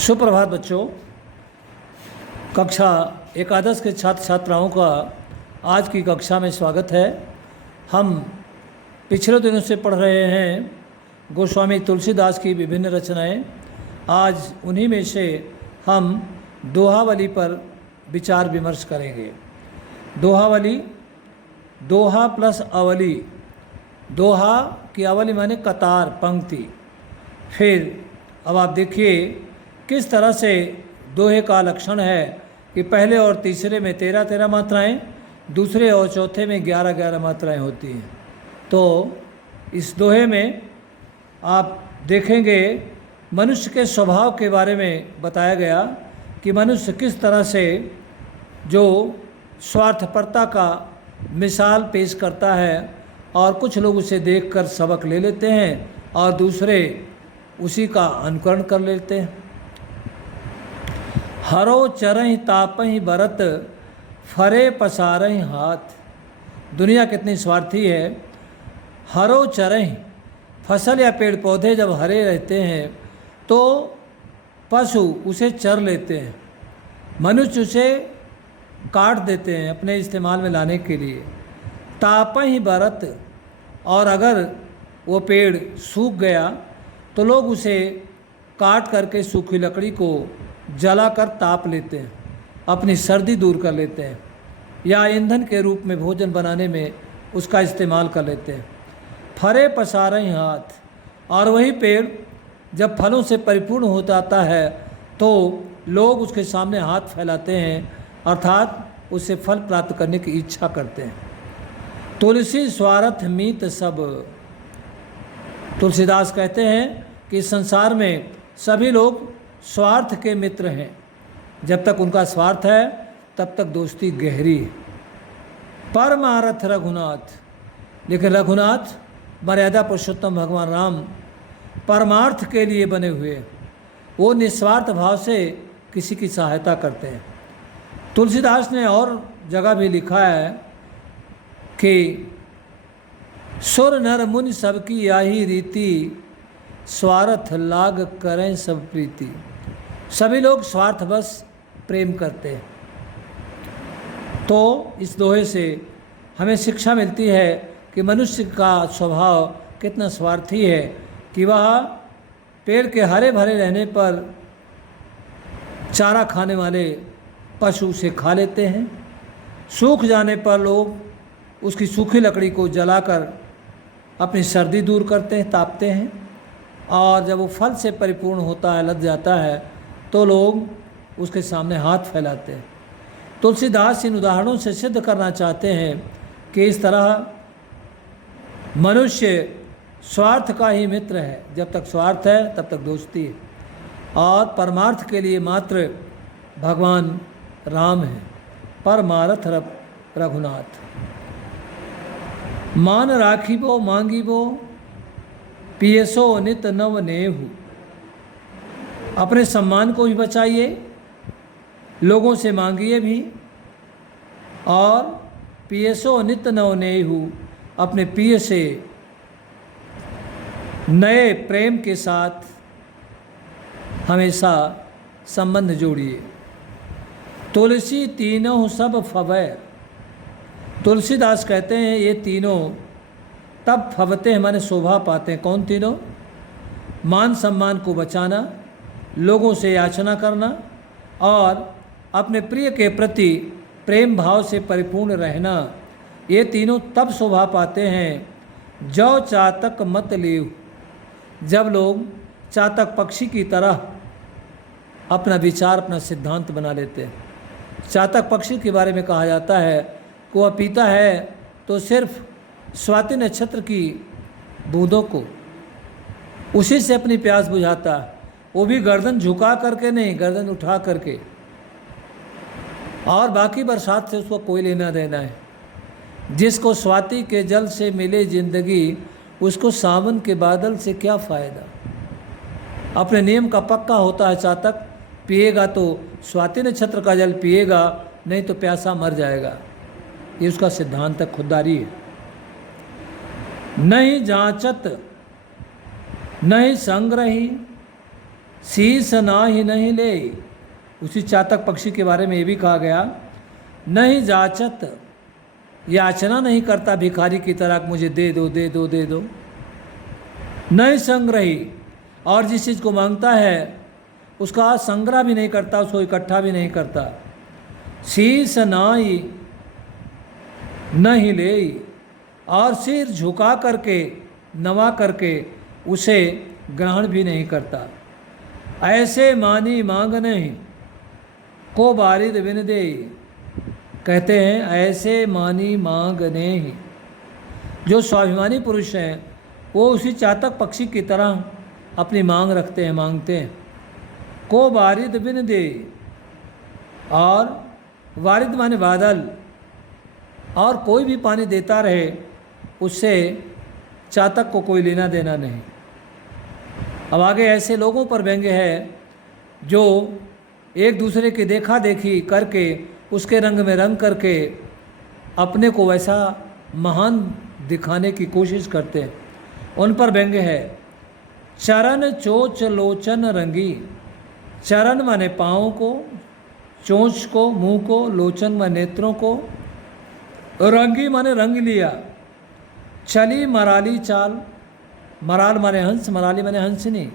सुप्रभात बच्चों। कक्षा एकादश के छात्र छात्राओं का आज की कक्षा में स्वागत है। हम पिछले दिनों से पढ़ रहे हैं गोस्वामी तुलसीदास की विभिन्न रचनाएं। आज उन्हीं में से हम दोहावली पर विचार विमर्श करेंगे। दोहावली, दोहा प्लस अवली। दोहा की अवली माने कतार, पंक्ति। फिर अब आप देखिए किस तरह से दोहे का लक्षण है कि पहले और तीसरे में 13-13 मात्राएं, दूसरे और चौथे में 11-11 मात्राएं होती हैं। तो इस दोहे में आप देखेंगे मनुष्य के स्वभाव के बारे में बताया गया कि मनुष्य किस तरह से जो स्वार्थपरता का मिसाल पेश करता है और कुछ लोग उसे देखकर सबक ले लेते हैं और दूसरे उसी का अनुकरण कर लेते हैं। हरो चरहि तापहि बरत, फरे पसारहि हाथ। दुनिया कितनी स्वार्थी है। हरो चरहि, फसल या पेड़ पौधे जब हरे रहते हैं तो पशु उसे चर लेते हैं, मनुष्य उसे काट देते हैं अपने इस्तेमाल में लाने के लिए। तापहि बरत, और अगर वो पेड़ सूख गया तो लोग उसे काट करके सूखी लकड़ी को जलाकर ताप लेते हैं, अपनी सर्दी दूर कर लेते हैं, या ईंधन के रूप में भोजन बनाने में उसका इस्तेमाल कर लेते हैं। फरे पसारहि हाथ, और वही पेड़ जब फलों से परिपूर्ण हो जाता है तो लोग उसके सामने हाथ फैलाते हैं, अर्थात उससे फल प्राप्त करने की इच्छा करते हैं। तुलसी स्वार्थ मीत सब। तुलसीदास कहते हैं कि संसार में सभी लोग स्वार्थ के मित्र हैं। जब तक उनका स्वार्थ है तब तक दोस्ती गहरी है। परमारथ रघुनाथ, लेकिन रघुनाथ मर्यादा पुरुषोत्तम भगवान राम परमार्थ के लिए बने हुए, वो निस्वार्थ भाव से किसी की सहायता करते हैं। तुलसीदास ने और जगह भी लिखा है कि सुर नर मुनि सबकी याही रीति, स्वार्थ लाग करें सब प्रीति। सभी लोग स्वार्थवश प्रेम करते हैं। तो इस दोहे से हमें शिक्षा मिलती है कि मनुष्य का स्वभाव कितना स्वार्थी है कि वह पेड़ के हरे भरे रहने पर चारा खाने वाले पशु उसे खा लेते हैं, सूख जाने पर लोग उसकी सूखी लकड़ी को जलाकर अपनी सर्दी दूर करते हैं, तापते हैं, और जब वो फल से परिपूर्ण होता है, लद जाता है, तो लोग उसके सामने हाथ फैलाते हैं। तुलसीदास इन उदाहरणों से सिद्ध करना चाहते हैं कि इस तरह मनुष्य स्वार्थ का ही मित्र है। जब तक स्वार्थ है तब तक दोस्ती है, और परमार्थ के लिए मात्र भगवान राम है। परमारथ रघुनाथ। मान राखिबो मांगिबो, पियसो नित नव नेहु। अपने सम्मान को भी बचाइए, लोगों से मांगिए भी, और पियसो नित नव नेहु, अपने प्रिय से नए प्रेम के साथ हमेशा संबंध जोड़िए। तुलसी तीनों सब फवै। तुलसीदास कहते हैं ये तीनों तब फवते हैं, माने शोभा पाते हैं। कौन तीनों? मान सम्मान को बचाना, लोगों से याचना करना, और अपने प्रिय के प्रति प्रेम भाव से परिपूर्ण रहना। ये तीनों तब शोभा पाते हैं जो चातक मत लेव। जब लोग चातक पक्षी की तरह अपना विचार, अपना सिद्धांत बना लेते हैं। चातक पक्षी के बारे में कहा जाता है कि वह पीता है तो सिर्फ स्वाति नक्षत्र की बूंदों को, उसी से अपनी प्यास बुझाता है, वो भी गर्दन झुका करके नहीं, गर्दन उठा करके, और बाकी बरसात से उसको कोई लेना देना है। जिसको स्वाति के जल से मिले जिंदगी, उसको सावन के बादल से क्या फ़ायदा। अपने नियम का पक्का होता है चातक, पिएगा तो स्वाति नक्षत्र का जल पिएगा, नहीं तो प्यासा मर जाएगा। ये उसका सिद्धांत है, खुददारी है। नहीं जांचत नहीं संग्रही, शीस ना ही नहीं ले। उसी चातक पक्षी के बारे में ये भी कहा गया, नहीं जाचत, याचना नहीं करता भिखारी की तरह मुझे दे दो दे दो दे दो। नहीं संग्रही, और जिस चीज़ को मांगता है उसका संग्रह भी नहीं करता, उसको इकट्ठा भी नहीं करता। शीस नाई नहीं ले, और सिर झुका करके नवा करके उसे ग्रहण भी नहीं करता। ऐसे मानी मांग नहीं को बारिद बिन दे। कहते हैं ऐसे मानी मांग नहीं। जो स्वाभिमानी पुरुष हैं वो उसी चातक पक्षी की तरह अपनी मांग रखते हैं, मांगते हैं। को बारिद बिन दे, और वारिद माने बादल, और कोई भी पानी देता रहे उससे चातक को कोई लेना देना नहीं। अब आगे ऐसे लोगों पर व्यंग्य है जो एक दूसरे की देखा देखी करके उसके रंग में रंग करके अपने को वैसा महान दिखाने की कोशिश करते हैं, उन पर व्यंग्य है। चरण चोच लोचन रंगी। चरण माने पाँव को, चोंच को मुंह को, लोचन माने नेत्रों को, रंगी माने रंग लिया। चली मराली चाल। मराल माने हंस, मराली माने हंसनी,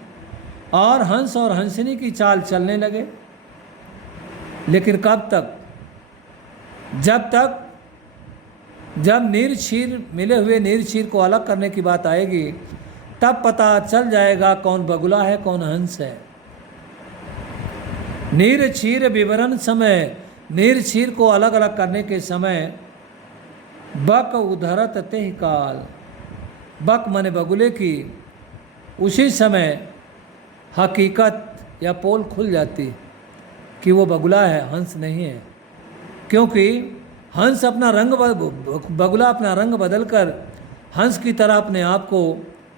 और हंस और हंसनी की चाल चलने लगे। लेकिन कब तक? जब नीर क्षीर मिले हुए नीर क्षीर को अलग करने की बात आएगी तब पता चल जाएगा कौन बगुला है कौन हंस है। नीर क्षीर विवरण समय, नीर क्षीर को अलग अलग करने के समय बक उधरत तेह काल। बक माने बगुले की उसी समय हकीकत या पोल खुल जाती कि वो बगुला है, हंस नहीं है। क्योंकि हंस अपना रंग बगुला अपना रंग बदलकर हंस की तरह अपने आप को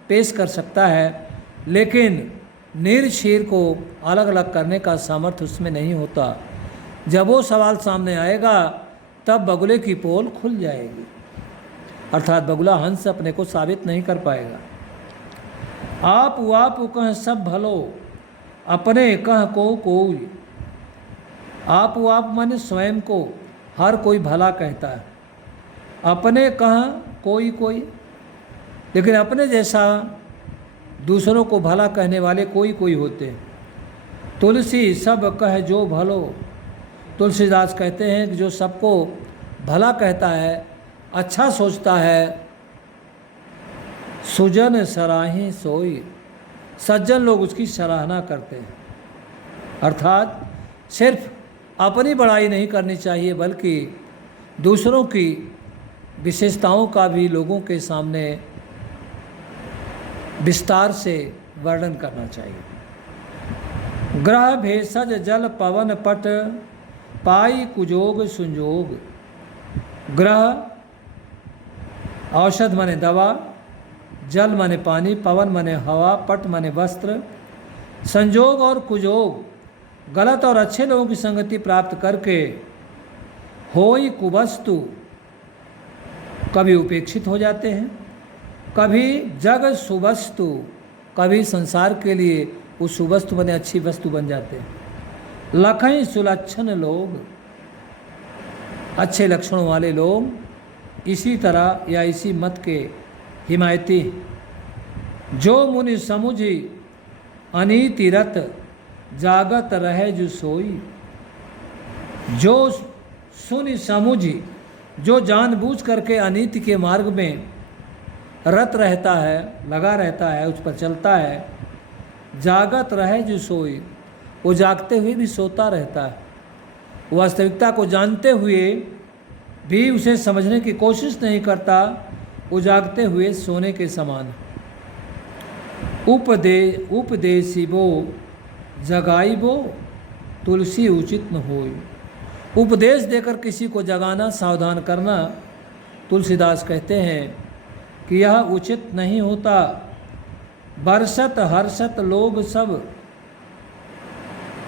पेश कर सकता है, लेकिन नीर क्षीर को अलग अलग करने का सामर्थ्य उसमें नहीं होता। जब वो सवाल सामने आएगा तब बगुले की पोल खुल जाएगी, अर्थात बगुला हंस अपने को साबित नहीं कर पाएगा। आप कह सब भलो, अपने कह को कोई। आप माने स्वयं को हर कोई भला कहता है, अपने कह कोई कोई, लेकिन अपने जैसा दूसरों को भला कहने वाले कोई कोई होते हैं। तुलसी सब कह जो भलो। तुलसीदास कहते हैं कि जो सबको भला कहता है, अच्छा सोचता है, सुजन सराही सोई। सज्जन लोग उसकी सराहना करते हैं। अर्थात सिर्फ अपनी बड़ाई नहीं करनी चाहिए बल्कि दूसरों की विशेषताओं का भी लोगों के सामने विस्तार से वर्णन करना चाहिए। ग्रह भेषज जल पवन पट, पाई कुजोग सुंजोग। ग्रह औषध माने दवा, जल माने पानी, पवन माने हवा, पट माने वस्त्र, संजोग और कुजोग गलत और अच्छे लोगों की संगति प्राप्त करके होई कुवस्तु, कभी उपेक्षित हो जाते हैं, कभी जग सुवस्तु, कभी संसार के लिए उस सुवस्तु बने अच्छी वस्तु बन जाते हैं। लखई सुलक्षण लोग, अच्छे लक्षणों वाले लोग इसी तरह या इसी मत के हिमायती। जो मुनि समुझी अनीतिरत, जागत रहे जो सोई। जो सुनि समुझी, जो जानबूझ करके अनीति के मार्ग में रत रहता है, लगा रहता है, उस पर चलता है। जागत रहे जो सोई, वो जागते हुए भी सोता रहता है। वास्तविकता को जानते हुए भी उसे समझने की कोशिश नहीं करता, वो जागते हुए सोने के समान। उपदेशिबो जगाइबो, तुलसी उचित न होई। उपदेश देकर किसी को जगाना, सावधान करना, तुलसीदास कहते हैं कि यह उचित नहीं होता। बरसत हर्षत लोग सब,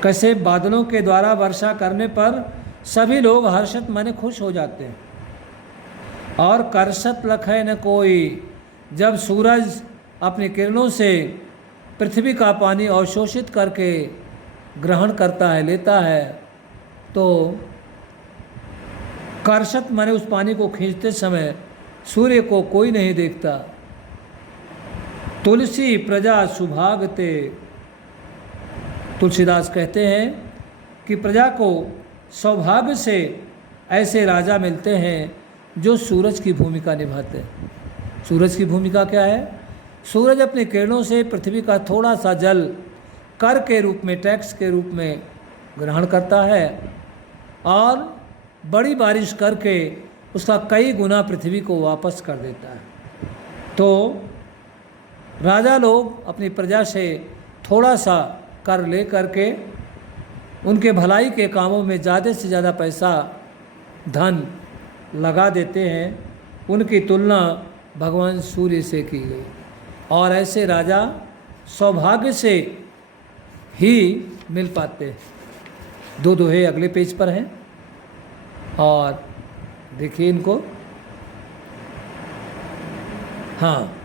कैसे बादलों के द्वारा वर्षा करने पर सभी लोग हर्षत माने खुश हो जाते हैं। और करसत लखै न कोई, जब सूरज अपनी किरणों से पृथ्वी का पानी अवशोषित करके ग्रहण करता है, लेता है, तो कर्षत माने उस पानी को खींचते समय सूर्य को कोई नहीं देखता। तुलसी प्रजा सुभागते, तुलसीदास कहते हैं कि प्रजा को सौभाग्य से ऐसे राजा मिलते हैं जो सूरज की भूमिका निभाते हैं। सूरज की भूमिका क्या है? सूरज अपनी किरणों से पृथ्वी का थोड़ा सा जल कर के रूप में, टैक्स के रूप में ग्रहण करता है और बड़ी बारिश करके उसका कई गुना पृथ्वी को वापस कर देता है। तो राजा लोग अपनी प्रजा से थोड़ा सा कर ले करके उनके भलाई के कामों में ज़्यादा से ज़्यादा पैसा, धन लगा देते हैं। उनकी तुलना भगवान सूर्य से की गई और ऐसे राजा सौभाग्य से ही मिल पाते हैं। दो दोहे अगले पेज पर हैं और देखिए इनको। हाँ,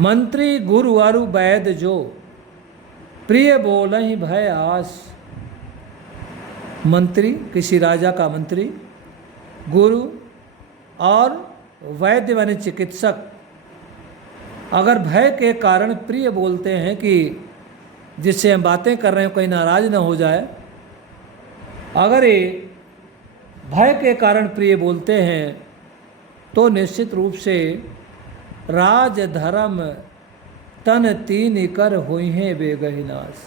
मंत्री गुरु अरु वैद जो प्रिय बोलहि भय आस। मंत्री, किसी राजा का मंत्री, गुरु और वैद्य माने चिकित्सक अगर भय के कारण प्रिय बोलते हैं कि जिससे हम बातें कर रहे हैं कहीं नाराज ना हो जाए, अगर ये भय के कारण प्रिय बोलते हैं तो निश्चित रूप से राज धर्म तन तीन कर हुई हैं बेगहिनाश।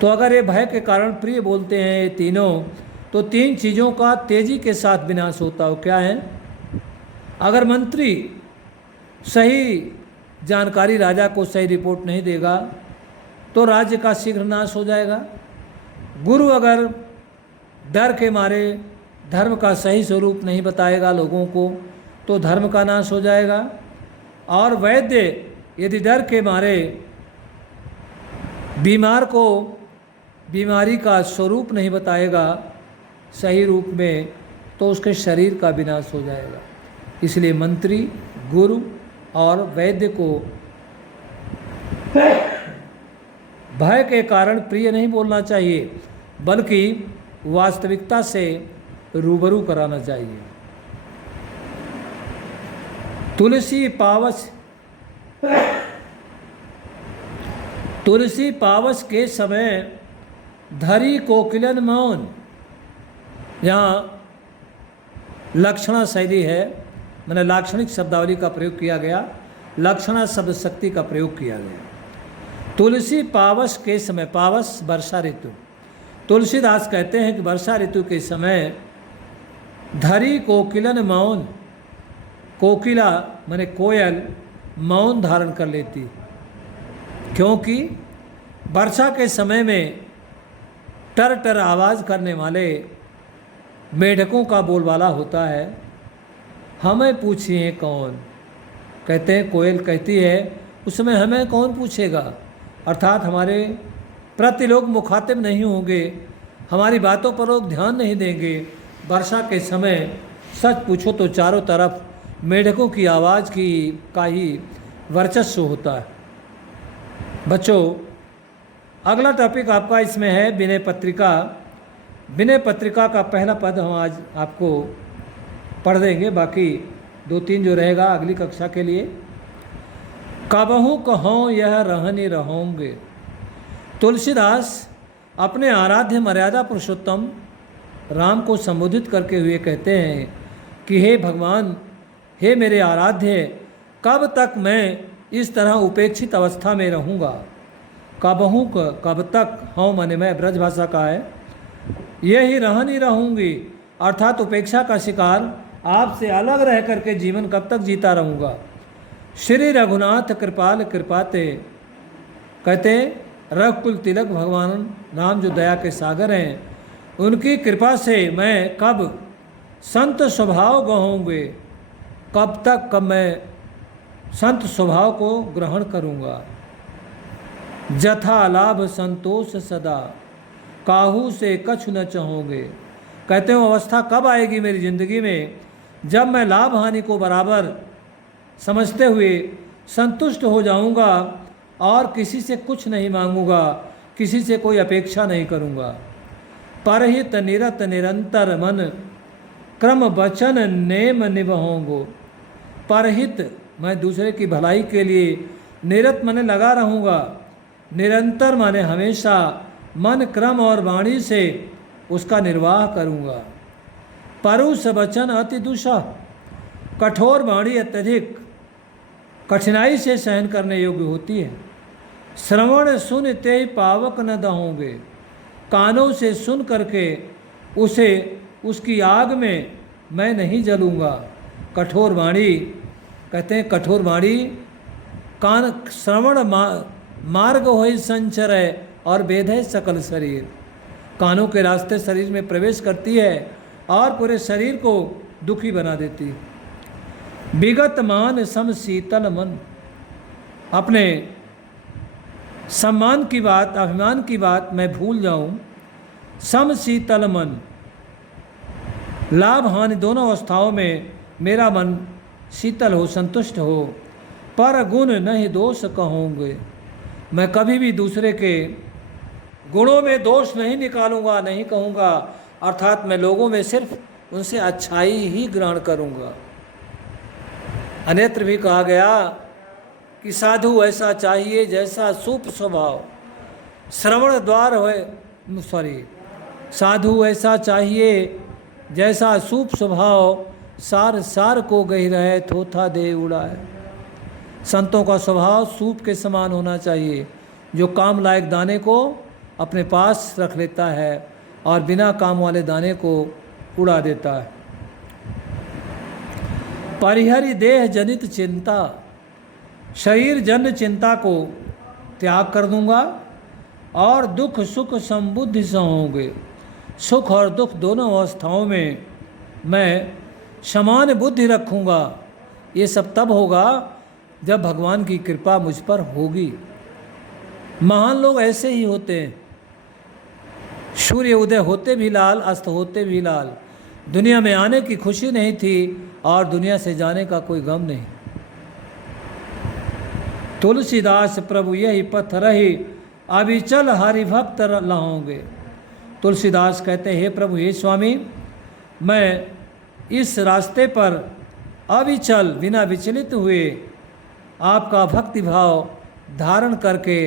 तो अगर ये भय के कारण प्रिय बोलते हैं ये तीनों, तो तीन चीज़ों का तेजी के साथ विनाश होता हो। क्या है? अगर मंत्री सही जानकारी राजा को सही रिपोर्ट नहीं देगा तो राज्य का शीघ्र नाश हो जाएगा। गुरु अगर डर के मारे धर्म का सही स्वरूप नहीं बताएगा लोगों को तो धर्म का नाश हो जाएगा। और वैद्य यदि डर के मारे बीमार को बीमारी का स्वरूप नहीं बताएगा सही रूप में तो उसके शरीर का विनाश हो जाएगा। इसलिए मंत्री, गुरु और वैद्य को भय के कारण प्रिय नहीं बोलना चाहिए बल्कि वास्तविकता से रूबरू कराना चाहिए। तुलसी पावस के समय धरी कोकिलन मौन। यहाँ लक्षणा शैली है, मैंने लाक्षणिक शब्दावली का प्रयोग किया गया, लक्षणा शब्द शक्ति का प्रयोग किया गया। तुलसी पावस के समय, पावस वर्षा ऋतु, तुलसीदास कहते हैं कि वर्षा ऋतु के समय धरी कोकिलन मौन, कोकिला माने कोयल मौन धारण कर लेती, क्योंकि वर्षा के समय में टर टर आवाज़ करने वाले मेढकों का बोलबाला होता है। हमें पूछिए कौन, कहते हैं कोयल कहती है उसमें हमें कौन पूछेगा, अर्थात हमारे प्रति लोग मुखातिब नहीं होंगे, हमारी बातों पर लोग ध्यान नहीं देंगे। वर्षा के समय सच पूछो तो चारों तरफ मेढकों की आवाज़ का ही वर्चस्व होता है। बच्चों, अगला टॉपिक आपका इसमें है विनय पत्रिका। विनय पत्रिका का पहला पद हम आज आपको पढ़ देंगे, बाकी दो तीन जो रहेगा अगली कक्षा के लिए। कबहू कहों यह रहनी रहोंगे। तुलसीदास अपने आराध्य मर्यादा पुरुषोत्तम राम को संबोधित करके हुए कहते हैं कि हे भगवान, हे मेरे आराध्य, कब तक मैं इस तरह उपेक्षित अवस्था में रहूँगा। कबहू कब तक, हाँ माने मैं, ब्रज भाषा का है, यही रहनी रहूँगी, अर्थात उपेक्षा का शिकार आपसे अलग रह करके जीवन कब तक जीता रहूँगा। श्री रघुनाथ कृपाल कृपाते, कहते रघुकुल तिलक भगवान राम जो दया के सागर हैं, उनकी कृपा से मैं कब संत स्वभाव गहोंगे, कब तक कब मैं संत स्वभाव को ग्रहण करूँगा। जथा लाभ संतोष सदा, काहू से कछु न चाहोगे। कहते हो अवस्था कब आएगी मेरी ज़िंदगी में जब मैं लाभ हानि को बराबर समझते हुए संतुष्ट हो जाऊंगा और किसी से कुछ नहीं मांगूंगा, किसी से कोई अपेक्षा नहीं करूंगा। परहित निरत निरंतर मन क्रम वचन नेम निभाऊंगो। परहित मैं दूसरे की भलाई के लिए निरत माने लगा रहूँगा, निरंतर माने हमेशा मन क्रम और वाणी से उसका निर्वाह करूँगा। परुष वचन अति दुषः, कठोर वाणी अत्यधिक कठिनाई से सहन करने योग्य होती है। श्रवण सुन ते पावक न दहोगे, कानों से सुन करके उसे उसकी आग में मैं नहीं जलूँगा। कठोर वाणी कहते हैं, कठोर वाणी कान श्रवण मार्ग होई संचर है और वेद है सकल शरीर। कानों के रास्ते शरीर में प्रवेश करती है और पूरे शरीर को दुखी बना देती है। विगत मान सम शीतल मन, अपने सम्मान की बात, अभिमान की बात मैं भूल जाऊं। सम शीतल मन, लाभ हानि दोनों अवस्थाओं में मेरा मन शीतल हो, संतुष्ट हो। पर गुण नहीं दोष कहूँगे, मैं कभी भी दूसरे के गुणों में दोष नहीं निकालूंगा, नहीं कहूँगा। अर्थात मैं लोगों में सिर्फ उनसे अच्छाई ही ग्रहण करूँगा। अन्यत्र भी कहा गया कि साधु ऐसा चाहिए जैसा सूप स्वभाव, श्रवण द्वार हो, साधु ऐसा चाहिए जैसा सूप स्वभाव, सार सार को गहिर है थोथा दे उड़ाए। संतों का स्वभाव सूप के समान होना चाहिए, जो काम लायक दाने को अपने पास रख लेता है और बिना काम वाले दाने को उड़ा देता है। परिहरि देह जनित चिंता, शरीर जन्य चिंता को त्याग कर दूंगा और दुख सुख संबुद्धि से होंगे। सुख और दुख दोनों अवस्थाओं में मैं समान बुद्धि रखूंगा। ये सब तब होगा जब भगवान की कृपा मुझ पर होगी। महान लोग ऐसे ही होते हैं, सूर्य उदय होते भी लाल, अस्त होते भी लाल। दुनिया में आने की खुशी नहीं थी और दुनिया से जाने का कोई गम नहीं। तुलसीदास प्रभु यही पथ रही, अविचल हरिभक्त लहोगे। तुलसीदास कहते हैं, हे प्रभु, हे स्वामी, मैं इस रास्ते पर अविचल बिना विचलित हुए आपका भक्ति भाव धारण करके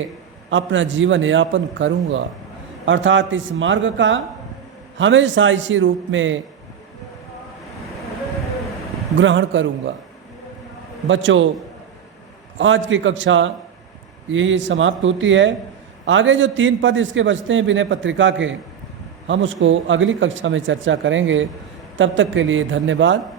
अपना जीवन यापन करूँगा। अर्थात इस मार्ग का हमेशा इसी रूप में ग्रहण करूँगा। बच्चों, आज की कक्षा यही समाप्त होती है। आगे जो 3 पद इसके बचते हैं विनय पत्रिका के, हम उसको अगली कक्षा में चर्चा करेंगे। तब तक के लिए धन्यवाद।